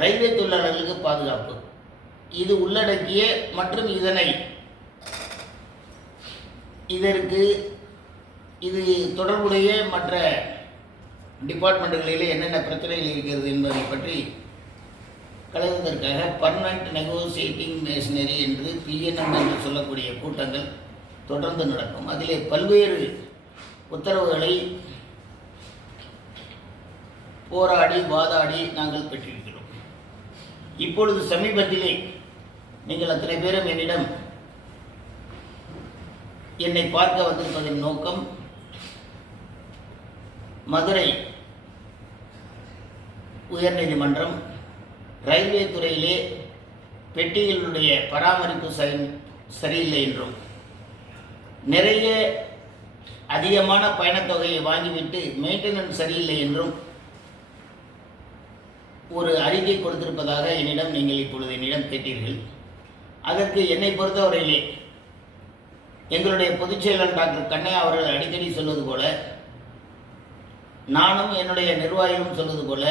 Railway தொழிலாளர்களுக்கு பாதுகாப்பு இது உள்ளடக்கிய மற்றும் இதற்கு இது தொடர்புடைய மற்ற டிபார்ட்மெண்ட்டுகளிலே என்னென்ன பிரச்சனைகள் இருக்கிறது என்பதை பற்றி கலந்ததற்காக பர்மனெண்ட் நெகோசியேட்டிங் மிஷனரி என்று PNM என்று சொல்லக்கூடிய கூட்டங்கள் தொடர்ந்து நடக்கும். அதிலே பல்வேறு உத்தரவுகளை போராடி வாதாடி நாங்கள் பெற்றிருக்கிறோம். இப்பொழுது சமீபத்திலே நீங்கள் அத்தனை பேரும் என்னை பார்க்க வந்திருப்பதன் நோக்கம் மதுரை உயர்நீதிமன்றம் ரயில்வே துறையிலே பெட்டிகளுடைய பராமரிப்பு சரியில்லை என்றும் நிறைய அதிகமான பயணத்தொகையை வாங்கிவிட்டு மெயின்டெனன்ஸ் சரியில்லை என்றும் ஒரு அறிக்கை கொடுத்திருப்பதாக நீங்கள் இப்பொழுது என்னிடம் கேட்டீர்கள். அதற்கு என்னை பொறுத்தவரையிலே எங்களுடைய பொதுச் செயலாளர் டாக்டர் கண்ணையா அவர்கள் அடிக்கடி சொல்வது போல, நானும் என்னுடைய நிர்வாகிகளும் சொல்வது போல,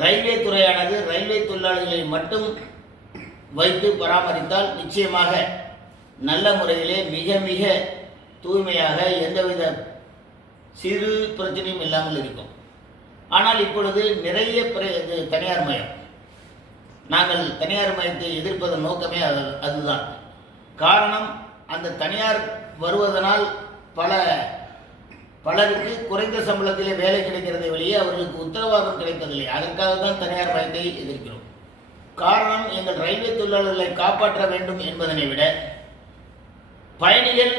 ரயில்வே துறையானது ரயில்வே தொழிலாளர்களை மட்டும் வைத்து பராமரித்தால் நிச்சயமாக நல்ல முறையிலே மிக மிக தூய்மையாக எந்தவித சிறு பிரச்சனையும் இல்லாமல் இருக்கும். ஆனால் இப்பொழுது நிறைய தனியார் மயம், நாங்கள் தனியார் மயத்தை எதிர்ப்பதன் நோக்கமே அதுதான். காரணம், அந்த தனியார் வருவதனால் பலருக்கு குறைந்த சம்பளத்திலே வேலை கிடைக்கிறதை வெளியே அவர்களுக்கு உத்தரவாதம் கிடைப்பதில்லை. அதற்காக தான் தனியார் மயத்தை எதிர்க்கிறோம். காரணம், எங்கள் ரயில்வே தொழிலாளர்களை காப்பாற்ற வேண்டும் என்பதனை விட பயணிகள்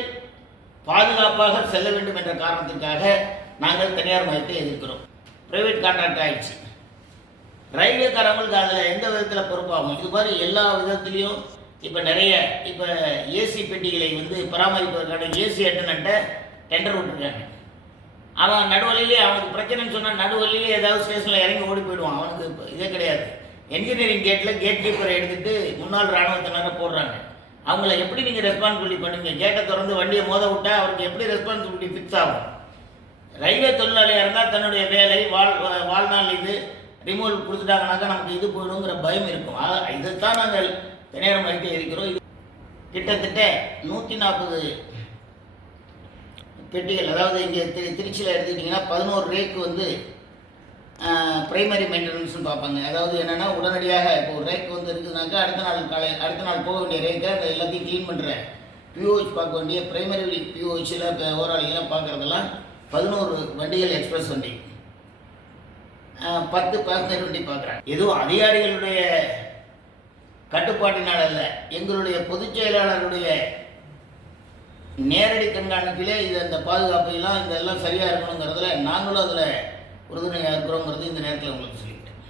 பாதுகாப்பாக செல்ல வேண்டும் என்ற காரணத்திற்காக நாங்கள் தனியார் மயத்தை எதிர்க்கிறோம். பிரைவேட் கான்ட்ராக்ட் ஆயிடுச்சு. ரயில்வேக்காரங்களுக்கு அதில் எந்த விதத்தில் பொறுப்பாகும்? இது மாதிரி எல்லா விதத்துலேயும் இப்போ ஏசி பெட்டிகளை பராமரிப்பதற்கான ஏசி அட்டனண்ட்டை டெண்டர் விட்டுருக்காங்க. அவன் நடுவழியிலே அவனுக்கு பிரச்சனைன்னு சொன்னால் நடுவழியிலே ஏதாவது ஸ்டேஷனில் இறங்கி ஓடி போயிடுவான். அவனுக்கு இதே கிடையாது. என்ஜினியரிங் கேட் கீப்பரை எடுத்துகிட்டு முன்னாள் இராணுவத்தினரை போடுறாங்க. அவங்கள எப்படி நீங்கள் ரெஸ்பான்சிபிலிட்டி பண்ணுவீங்க? கேட்டை திறந்து வண்டியை மோத விட்டால் அவருக்கு எப்படி ரெஸ்பான்சிபிலிட்டி ஃபிக்ஸ் ஆகும்? ரயில்வே தொழிலாளியாக இருந்தால் தன்னுடைய வேலை வாழ்நாள் ரிமூவல் கொடுத்துட்டாங்கனாக்கா நமக்கு இது போயிடுங்கிற பயம் இருக்கும். இதைத்தான் நாங்கள் தனியார் மயத்தை இருக்கிறோம். இது கிட்டத்தட்ட 140 பெட்டிகள், அதாவது இங்கே திருச்சியில் எடுத்துக்கிட்டிங்கன்னா 11 ரேக்கு ப்ரைமரி மெயின்டெனன்ஸ்னு பார்ப்பாங்க. அதாவது என்னென்னா, உடனடியாக இப்போ ஒரு ரேக் இருக்குதுனாக்கா அடுத்த நாள் போக வேண்டிய ரேக்கை அந்த எல்லாத்தையும் க்ளீன் பண்ணுற பிஓஹெச் பார்க்க வேண்டிய ப்ரைமரி பிஓஹெச்சில் ஓராளிகளாம் பார்க்குறதெல்லாம் 11 வண்டிகள் எக்ஸ்பிரஸ் வண்டி, 10 பேசஞ்சர் வண்டி பார்க்குறாங்க. எதுவும் அதிகாரிகளுடைய கட்டுப்பாட்டினால் அல்ல, எங்களுடைய பொதுச் செயலாளருடைய நேரடி கண்காணிப்பிலே அந்த பாதுகாப்பையெல்லாம் இதெல்லாம் சரியாக இருக்கணுங்கிறதுல நாங்களும் அதில் உறுதுணையாக இருக்கிறோங்கிறது இந்த நேரத்தில் உங்களுக்கு சொல்லிட்டேன்.